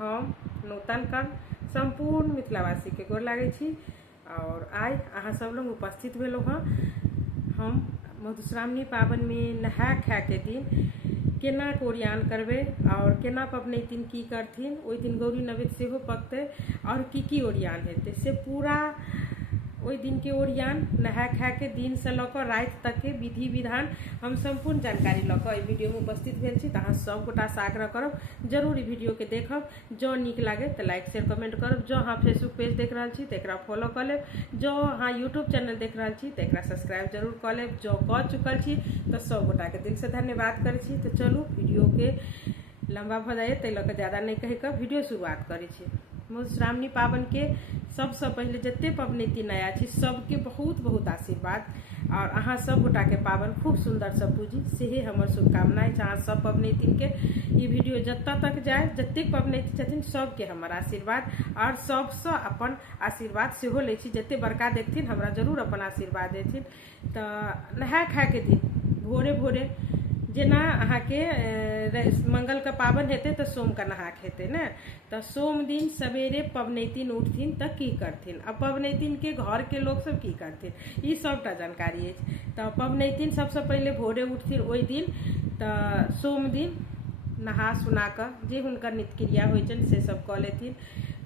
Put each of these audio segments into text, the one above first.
हम नूतन कर संपूर्ण मिथिलावासी के गोर लागे छी। और आइ अहाँ सब लोग उपस्थित भेलहुँ हँ। हम मधुश्रावणी पाबन में नहा खा के दिन केना ओरियान करबे और केना पबनैतिन की करथिन, ओहि दिन गौरी नवेद सेहो पकतै और की ओरियान हेतै से पूरा ओहि दिन के ओरियान नहा खा के दिन से लऽ कऽ राति तक के विधि विधान हम संपूर्ण जानकारी लऽ कऽ वीडियो में उपस्थित भेल छी। अहाँ सब गोटा से आग्रह करब जरूर ई वीडियो के देखब। जो नीक लागे तो लाइक शेयर कमेंट करब। जो अहाँ फेसबुक पेज देख रहा छी तो एकरा फॉलो कर लेब। जो अहाँ यूट्यूब चैनल देख रहा छी तो एकरा सब्सक्राइब जरूर कर लेब। जो कऽ चुकल छी तो सब गोटा के दिल से धन्यवाद करै छी। तो चलू वीडियो के लंबा भऽ जाइए ताहि लऽ कऽ ज्यादा नहीं कहि कऽ वीडियो शुरुआत करै छी। मधुश्रावणी पाबन के सबसे पहले जते पबनैतिन आया छी सबके बहुत बहुत आशीर्वाद और अहाँ सब गोटा के पाबन खूब सुंदर से पूजी से हमर शुभकामनाएं। अहाँ सब पबनैतिन के ई वीडियो जत्ता तक जाए जते पबनैतिन छथिन सबके हमर आशीर्वाद और सबसे अपन आशीर्वाद सेहो लै छी। जते बड़का देखथिन हमरा जरूर अपन आशीर्वाद देथिन। तो नहा खा के दिन भोरे भोरे जेना अहाँ के मंगल का पाबन हेते तो सोम का नहा हेते न, तो सोम दिन सवेरे पबनैतिन उठथिन तो की करथिन, अब पबनैतिन के घर के लोग सब की करथिन ई सबटा जानकारी है। तो पबनैतिन सबसे पहले भोरे उठथिन ओहि दिन तो सोम दिन नहा सुना कर जे हुनकर नित्य क्रिया होइ छनि से सब कऽ लेथिन।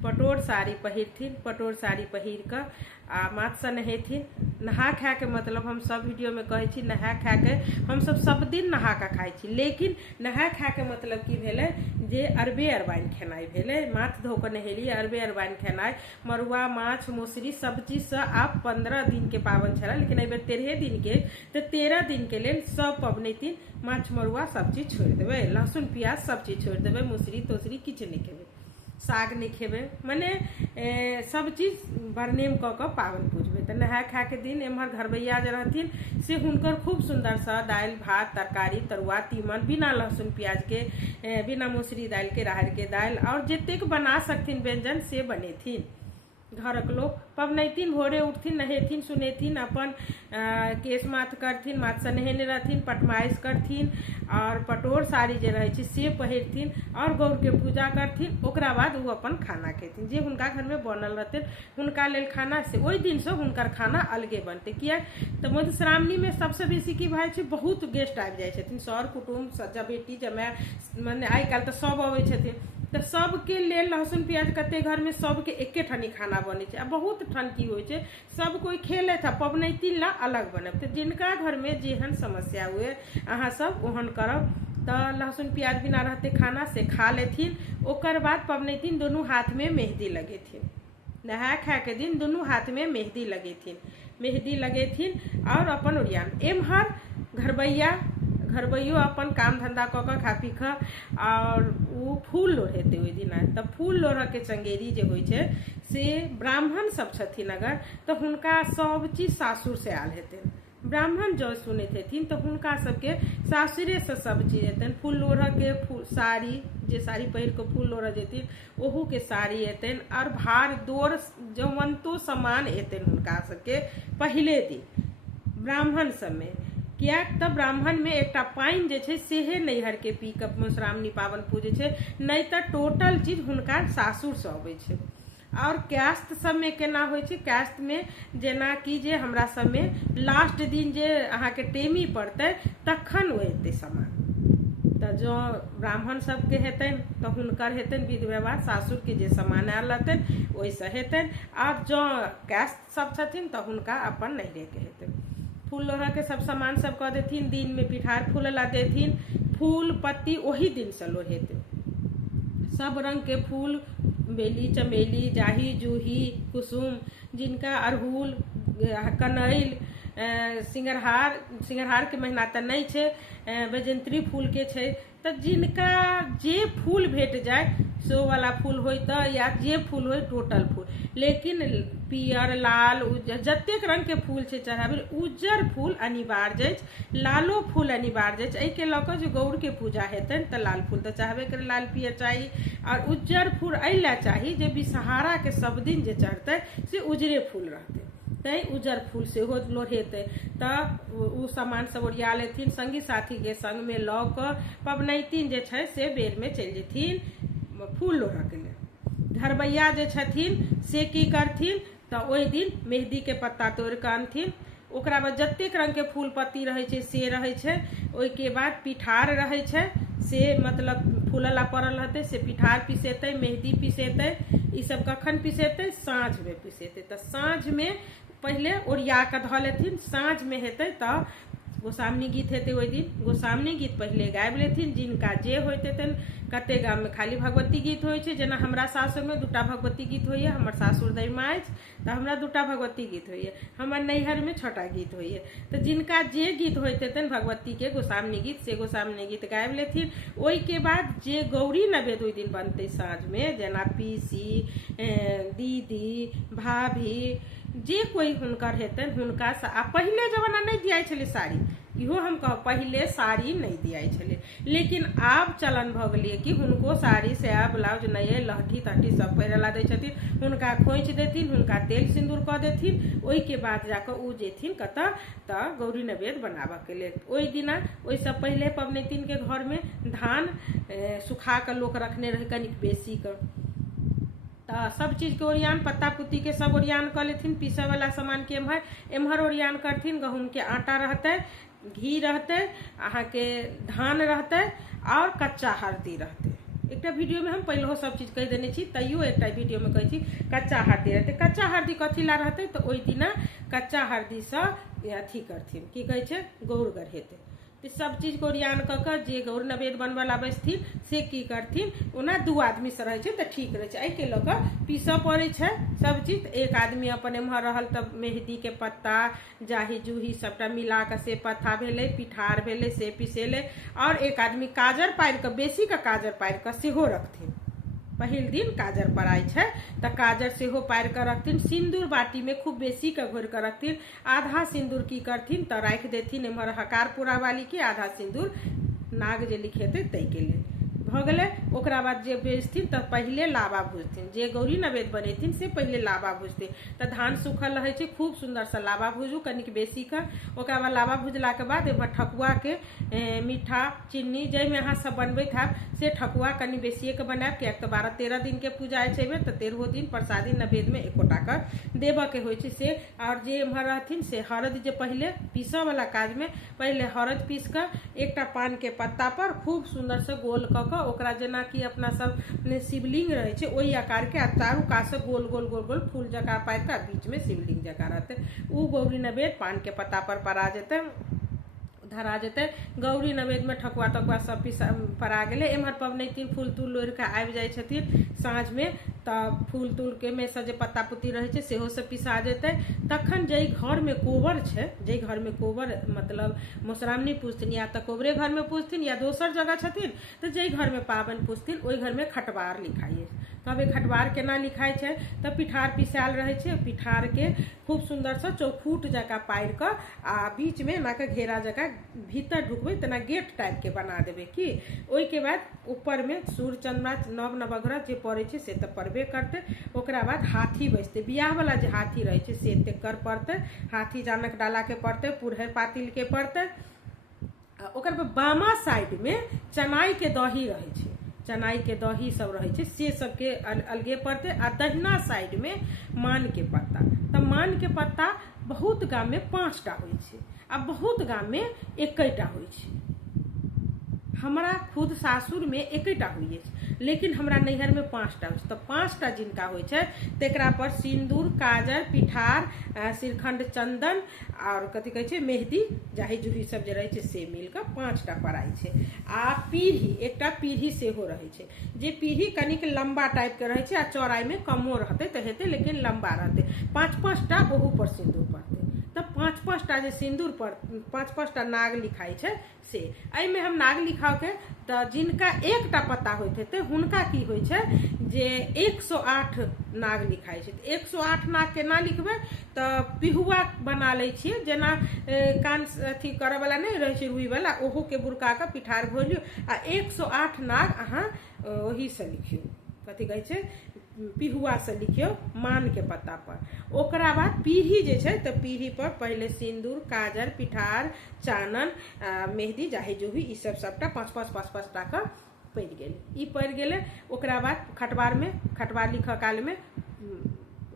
पटोर साड़ी पहिरथिन, पटोर साड़ी पहिर कर आ माथ से नहेथिन। नहा खा के मतलब हम सब वीडियो में कहै छी नहा खा के हम सब दिन नहा के खाइ छी, लेकिन नहा खा के मतलब की भेलै जे अरबे अरबाइन खेनाइ भेलै। माथ धो के नहेलिए अरबे अरबाइन खेनाइ मरुआ माछ मौसरी सब चीज से आब 15 दिन के पाबन छलै, लेकिन एहि बेर 13 दिन के तो 13 दिन के लेल सब पबनैतिन माछ मरुआ सब चीज छोड़ देवे, लहसुन प्याज सब चीज छोड़ देवे, मौसरी तोसरी किछ नहीं खेबे, साग नहीं खेबे, मने सब चीज बरनेम कऽ के पाबन पूजबे। तो नहा खा के दिन एम्हर घरबैया जे रहथिन से हुनकर खूब सुंदर सा दाल भात तरकारी तरुआ तीमन बिना लहसुन प्याज के बिना मौसरी दाल के राहर के दाल और जतेक बना सकथिन व्यंजन से बनेथिन। घरक लोग पबनैतिन भोरे उठथिन नहेथिन सुनेथिन अपन केश माथ करथिन, माथ से नहेने रहथिन, पटमाइश करथिन और पटोर साड़ी जे रहे से पहिरथिन और गौर के पूजा करथिन। ओकरा बाद वो अपन खाना खेथिन जे हुनका घर में बनल रहते हुनका लेल खाना से ओहि दिन से हुनकर खाना अलगे बनते। किया तो मधुश्रावणी में सबसे बेसी की भाई बहुत गेस्ट आबि जाए छथिन, सर कुटुम्ब सज्जा बेटी जमाय मने आई काल्हि तो सब अबै छथिन। तो सबके लेल लहसुन प्याज कते घर में सबके एके ठनी खाना बने छै। बहुत ठन की होइ छै सब कोई खेले था पबनैतिन ला अलग बनब। तो जिनका घर में जेहन समस्या हुए अहाँ सब ओहन करब। तो लहसुन प्याज बिना रहते खाना से खा लेथिन। ओकर बाद पबनैतिन दोनों हाथ में मेहंदी लगेथिन, नहा खा के दिन दोनों हाथ में मेहंदी लगेथिन और अपन ओरियान एम्हर घरबैयो अपन काम धंधा कऽ के खा पी कऽ और उ फूल लोढ़ेते ओहि दिन। तब फूल लोढ़ के चंगेरी जे होइ छै से ब्राह्मण सब छथिन अगर तो हुनका सब चीज सासुर से आयल हेतनि। ब्राह्मण जो सुनैत हेथिन तो हुनका सबके सासुरे से सब चीज हेतनि। फूल लोढ़ के फूल साड़ी जे साड़ी पहिर के फूल लोढ़ जेथिन ओहू के साड़ी हेतनि और भार दोर जवंतो सामान हेतनि हुनका सबके पहले दिन ब्राह्मण सब में। किया तब ब्राह्मण में एकटा पाइन जे छै सेहे नैहर के पी के मधुश्रावणी पाबन पूजे छै, नहीं तो टोटल चीज हुनका सासुर से अबै छै। और कास्ट सब में केना होइ छै, कास्ट में जेना कि जे हमरा सब में लास्ट दिन जे अहाँ के टेमी पड़तै तखन ओ एतै सामान। तो जो ब्राह्मण सबके हेतनि तो हुनकर हेतनि विध व्यवहार सासुर के जे सामान आयल रहतनि ओहिसँ हेतनि। आब जो कास्ट सब छथिन तो हुनका अपन नैहरे के हेतनि। फूल लोढ़ा के सब सामान सब कह देथिन, दिन में पिठार फूल ला देथिन, फूल पत्ती वही दिन से लोढ़ेते सब रंग के फूल बेली चमेली जाही जूही कुसुम जिनका अड़हुल कनैल सिंगरहार के महीना तो नहीं छे, बैजंत्री फूल के छे। तो जिनका जे फूल भेट जाए सो वाला फूल होई तो या जे फूल होई टोटल फूल, लेकिन पियर लाल उज्जर जतेक रंग के फूल छे चढ़ाबे उज्जर फूल अनिवार्य अछि, लालो फूल अनिवार्य अछि। एहि के लऽ कऽ जे गौर के पूजा हेतनि तऽ लाल फूल तऽ चाहबे करे, लाल पियर चाही और उज्जर फूल एहि ला चाही जे विषहारा के सब दिन जे चढ़तै से उजरे फूल रहतै, तै उज्जर फूल सेहो लोढ़ेतै। तऽ उ सामान सब ओरिया लेथिन, संगी साथी के संग में लऽ कऽ पबनैतिन जे छै से बेर में चलि जेथिन फूल लोढ़के लेल। घरबैया जे छथिन से की करथिन तऽ ओहि दिन मेहदी के पत्ता तोड़ि कऽ अनथिन। ओकरा बाद जतेक रंग के फूल पत्ती रहै छै से रहै छै। ओहिके बाद पिठार रहै छै से मतलब फूलला पड़ल रहतै से पिठार पिसेतै, मेहदी पिसेतै। ई सब कखन पिसेतै? साँझ में पिसेतै। तऽ साँझ में पहिले ओरिया कऽ धऽ लेथिन, साँझ में हेतै तऽ गोसाउनी गीत हेतै। ओहि दिन गोसाउनी गीत पहिले गाबि लेथिन। जिनका जे होइत हेतनि, कते गाम में खाली भगवती गीत होइ छै, जेना हमरा सासुर में 2टा भगवती गीत होइए। हमर सासुर दैमा अछि तऽ हमरा 2टा भगवती गीत होइए। हमर नैहर में 6टा गीत होइए। तऽ जिनका जे गीत होइत हेतनि भगवती के गोसाउनी गीत, से गोसाउनी गीत गाबि लेथिन। ओहिके बाद जे गौरी नवेद ओहि दिन बनतै साँझ में, जेना पीसी, दीदी, भाभी, जे कोई हुनकर हेतनि हुनका आ पहिले जमाना नहीं दियाई छलै साड़ी। इहो हम कह, पहिले साड़ी नहीं दियाई छलै, लेकिन आब चलन भ गेलै कि हुनको साड़ी, साया, ब्लाउज, नये, लहठी तहठी सब पहिरला दै छथिन। हुनका खोइच देथिन, हुनका तेल सिंदूर कऽ देथिन। ओहिके बाद जाकऽ उ जेथिन कतऽ तऽ गौरी नवेद बनाबऽ के लेल। ओहि दिना ओहिसँ पहिले पबनैतिन के घर में धान सुखा कऽ लोक रखने रहे कनिक बेसी कऽ। तऽ सब चीज के ओरियान, पत्ता पुत्ती के सब ओरियान कर लेथिन। पीसै वाला सामान के एम्हर ओरियान करथिन। गहूम के आटा रहतै, घी रहतै, अहाँ के धान रहतै और कच्चा हल्दी रहतै। एकटा वीडियो में हम पहले सब चीज कह देने छी, तैयो एकटा वीडियो में कहै छी कच्चा हल्दी रहतै। कच्चा हल्दी कथी ला रहतै तऽ ओहि दिना कच्चा हल्दी से अथी करथिन, की कहै छै, गौर गढ़ेतै। तऽ सब चीज को ओरियान कऽ कऽ जे गौर नवेद बनबऽ ला बैसथिन से की करथिन, ओना 2 आदमी से रहै छै तऽ ठीक रहै छै। एहि के लऽ कऽ पीसऽ पड़ै छै सब चीज। एक आदमी अपन एम्हर रहल तऽ मेहदी के पत्ता, जाही जूही सबटा मिला कऽ से पत्ता भेलै, पिठार भेलै से पिसेलै। और एक आदमी काजर पारि कऽ, बेसी कऽ काजर पारि कऽ सेहो रखथिन। पहिल दिन काजर पड़ाइ छै तऽ काजर सेहो पारि कऽ रखथिन। सिंदूर बाटी में खूब बेसी कऽ घोरि कऽ रखथिन। आधा सिंदूर की करथिन तऽ राखि देथिन एम्हर हकार पूरा वाली के, आधा सिंदूर नाग जे लिखेतै ताहि के लेल भऽ गेलै। ओकरा बाद जे बेचथिन तऽ पहिले लाबा भुजथिन। जे गौरी नवेद बनेथिन से पहिले लाबा भुजथिन। तऽ धान सूखल रहै छै, खूब सुंदर से लाबा भुजू कनिक बेसी कऽ। ओकरा बाद लाबा भुजला के बाद एम्हर ठकुआ के मीठा चीनी जाहिमे अहाँ सब बनबैत हैब से ठकुआ कनि बेसिए के बनायब, कियाक तऽ 12-13 दिन के पूजा अछि एहि बेर। तऽ 13 दिन प्रसादी नवेद में एकोटा कऽ देबऽ के होइ छै से। और जे एम्हर रहथिन से हरद, जे पहिले पीसऽ वाला काज में पहिले हरद पीस कऽ एकटा पान के पत्ता पर खूब सुंदर से गोल कऽ कऽ ओकरा, जेना कि अपना सब शिवलिंग रहे छै ओहि आकार के, चारू कात से गोल गोल गोल गोल फूल जका पारि कऽ बीच में शिवलिंग जका रहतै। उ गौरी नवेद पान के पत्ता पर पड़ा जेतै, धरा जेतै। गौरी नवेद में ठकुआ तकुआ सब पड़ा गेलै। एम्हर पबनैतिन फूल तूल लोढ़ि कऽ आबि जाइ छथिन साँझ में, तऽ फूल तूल के में से जे पत्ता पुत्ती रहै छै सेहो सब पिसा जेतै। तखन जै घर में कोबर छै, जै घर में कोबर मतलब मधुश्रावणी पूजथिन, या तऽ कोबरे घर में पूजथिन या दोसर जगह छथिन, तऽ जै घर में पाबनि पूजथिन ओहि घर में खटवार लिखाइए। कहबै खटवार केना लिखाइ छै तऽ पिठार पिसायल रहै छै, पिठार के खूब सुंदर से चौखूट जका पारि कऽ आ बीच में एना के घेरा जका भीतर ढुकबै तेना गेट टाइप के बना देबै की। ओहिके बाद ऊपर में सूर्य चंद्रमा नव नवग्रह जे पड़ै छै से तऽ पड़बे करतै। ओकरा बाद हाथी बैसतै, बियाह वाला जे हाथी रहै छै से तेकर पड़तै, हाथी जानक डाला के पड़तै, पुरहर पातिल के पड़तै। ओकर बाद बामा साइड में चनाई के दही रहै छै, चनाई के दही सब रहै छै से सबके अलगे पड़तै। आ दहिना साइड में मान के पत्ता, तऽ मान के पत्ता बहुत गाम में 5टा होइ छै आ बहुत गाम में 1टा होइ छै। हमरा खुद सासुर में 1टा होइ छै, लेकिन हमरा नैहर में 5टा होइ छै। तऽ 5टा जिनका होइ छै तेकरा पर सिंदूर, काजर, पिठार, श्रीखंड, चंदन और कथी कहै छै मेहदी, जाही जूही सब जे रहै छै से मिल कऽ 5टा पड़ाइ छै। आ पीढ़ी, एकटा पीढ़ी सेहो रहै छै, जे पीढ़ी कनिक लंबा टाइप के रहै छै आ चौड़ाई में कमो रहतै तऽ हेतै, लेकिन लंबा रहतै। 5-5टा ओहू पर सिंदूर पड़तै। तऽ 5-5टा जे सिंदूर पर 5-5टा नाग लिखाइ छै से। एहिमे हम नाग लिखाव के तऽ जिनका 1टा पत्ता होइत हेतै हुनका की होइ छै जे 108 नाग लिखाइ छै। 108 नाग केना लिखबै तऽ पिहुआ बना लै छियै, जेना कान अथी करऽ वाला नहीं रहै छै रुई वाला, ओहो के बुरका कऽ पिठार घोरि लियौ आ 108 नाग अहाँ ओही से लिखियौ, कथी कहै छै पिहुआ से लिखियौ मान के पत्ता पर। ओकरा बाद पीढ़ी जे छै तऽ पीढ़ी पर पहिले सिंदूर, काजर, पिठार, चानन, मेहदी, जाही जूही ई सब सबटा 5-5 टा कऽ पड़ि गेल, ई पड़ि गेलै। ओकरा बाद खटबार लिखऽ काल में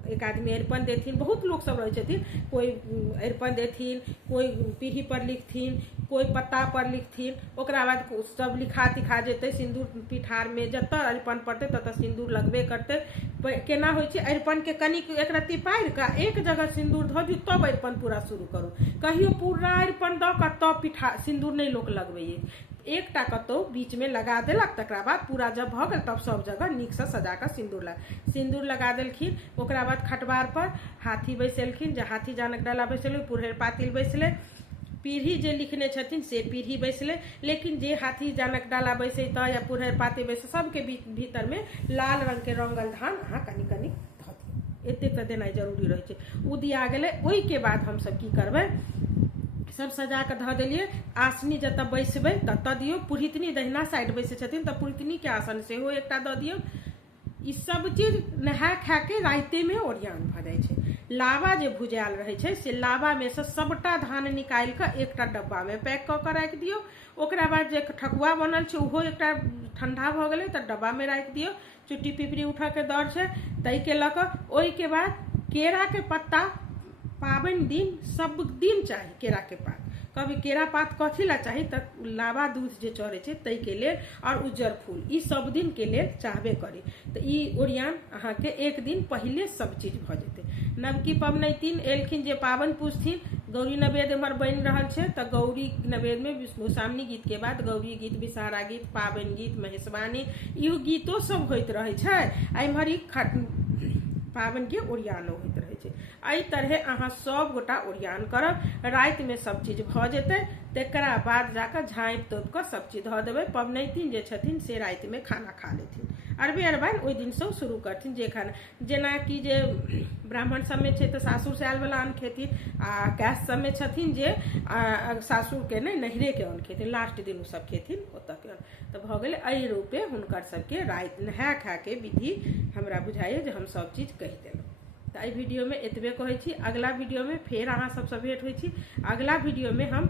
एक आदमी अरिपन देथिन, बहुत लोग सब रहे छथिन, कोई अरिपन देथिन, कोई पीढ़ी पर लिखथिन, कोई पत्ता पर लिखथिन। ओकरा बाद सब लिखा तिखा जेतै, सिंदूर पिठार में जतऽ अरिपन पड़तै ततऽ सिंदूर लगबे करतै। केना होइ छै, अरिपन के कनिक एक रत्ती पारि कऽ एक जगह सिंदूर धऽ दियौ, तब अरिपन पूरा शुरू करू। कहियो पूरा अरिपन दऽ कऽ तब पिठार सिंदूर नहीं लोक लगबैये, एकटा कतौ बीच में लगा देलक, तकरा बाद पूरा जब भऽ गेल तब सब जगह नीक से सजा कऽ सिंदूर लगा देलखिन। ओकरा बाद खटबार पर हाथी बैसेलखिन, जे हाथी जानक डाला बैसेलै, पुरहर पातिल बैसले, पीढ़ी जे लिखने छथिन से पीढ़ी बैसले। लेकिन जे हाथी जानक डाला बैसेता या पुरहर पाती बैसे, सबके भीतर में लाल रंग के रंगल धान अहाँ कनी कनी धऽ दियौ, एते तऽ देनाइ जरूरी रहै छै। उ दिया गेलै। ओहि के बाद हम सब की करबै, सब सजा के धऽ देलियै। आसनी जतऽ बैसबै ततऽ दियौ। पुरहितनी दहिना साइड बैसे छथिन तऽ पुरहितनी के आसन सेहो एकटा दऽ दियौ। ई सब चीज नहा खा के राइते में ओरियान भऽ जाइ छै। लावा जे भुजायल रहै छै से लावा में से सबटा धान निकालि कऽ एकटा डब्बा में पैक कऽ के राखि दियौ। ओकरा बाद जे ठकुआ बनल छै ओहो एकटा ठंडा भऽ गेलै तऽ डब्बा में राखि दियौ। चुट्टी पिपरी उठऽ के दौड़ छै ताहि के लऽ कऽ। ओहि के बाद केरा के पत्ता पाबनि दिन सब दिन चाही। केरा के पात, कभी केरा पात कथी ला चाही तऽ लावा दूध जे चढ़े छै ताहि के लेल, और उज्जर फूल, ई सब दिन के लेल चाहबे करी। तऽ ई ओरियान अहाँ के एक दिन पहले सब चीज भऽ जेतै। नवकी पबनैतिन एलखिन जे पाबनि पूजथिन, गौरी नवेद एम्हर बनि रहल छै तऽ गौरी नवेद में मधुश्रावणी गीत के बाद गौरी गीत, विषहारा गीत, पाबनि गीत, महेशवाणी, इहो गीतो सब होइत रहे छै। एम्हर ई पाबनि के ओरियानो होइत रहे छै। एहि तरह अहाँ सब गोटा ओरियान करब, राति में सब चीज भऽ जेतै। तकरा बाद जाकर झाँपि तोपि कऽ सब चीज धऽ देबै। पबनैतिन जे छथिन से राति में खाना खा लेथिन। अरबे अरबाइन ओहि दिन से शुरू करथिन जे खाना, जेनाकि जे ब्राह्मण सब में छै तऽ सासुर से आयल वाला अन्न खेथिन, आ कैश सब में छथिन जे सासुर के नहीं नैहरे के अन्न खेथिन, लास्ट दिन सब खेथिन ओतऽ के अन्न। तऽ भऽ गेलै एहि रूपे हुनकर सबके राति नहा खा के विधि हमरा बुझाइए जे हम सब चीज कहि देलहुँ। तऽ एहि वीडियो में एतबे कहै छी। अगला वीडियो में फेर अहाँ सबसँ भेंट होइ छी। अगला वीडियो में हम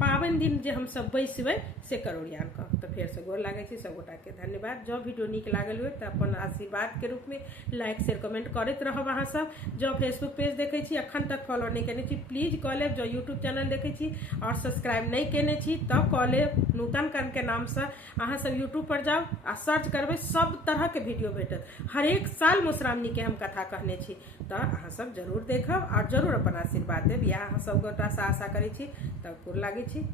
पाबनि दिन जे हम सब बैसबै सेकर ओरियान कहब। तऽ फेर से गोर लागै छी सब गोटा के। धन्यवाद। जँ वीडियो नीक लागल हुए तऽ अपन आशीर्वाद के रूप में लाइक शेयर कमेंट करैत रहब अहाँ सब। जँ फेसबुक पेज देखै छी अखन तक फॉलो नहीं केने छी प्लीज कऽ लेब। जँ यूट्यूब चैनल देखै छी और सब्सक्राइब नहीं केने छी तब कऽ लेब। नूतन कर्म के नाम से अहाँ सब यूट्यूब पर जाउ आ सर्च करबै, सब तरह के वीडियो भेटत। हरेक साल मधुश्रावणी के हम कथा कहने छी, तऽ अहाँ सब जरूर देखब और जरूर अपन आशीर्वाद देब, इएह अहाँ सब गोटा से आशा करै छी। तब गोर लागै छी।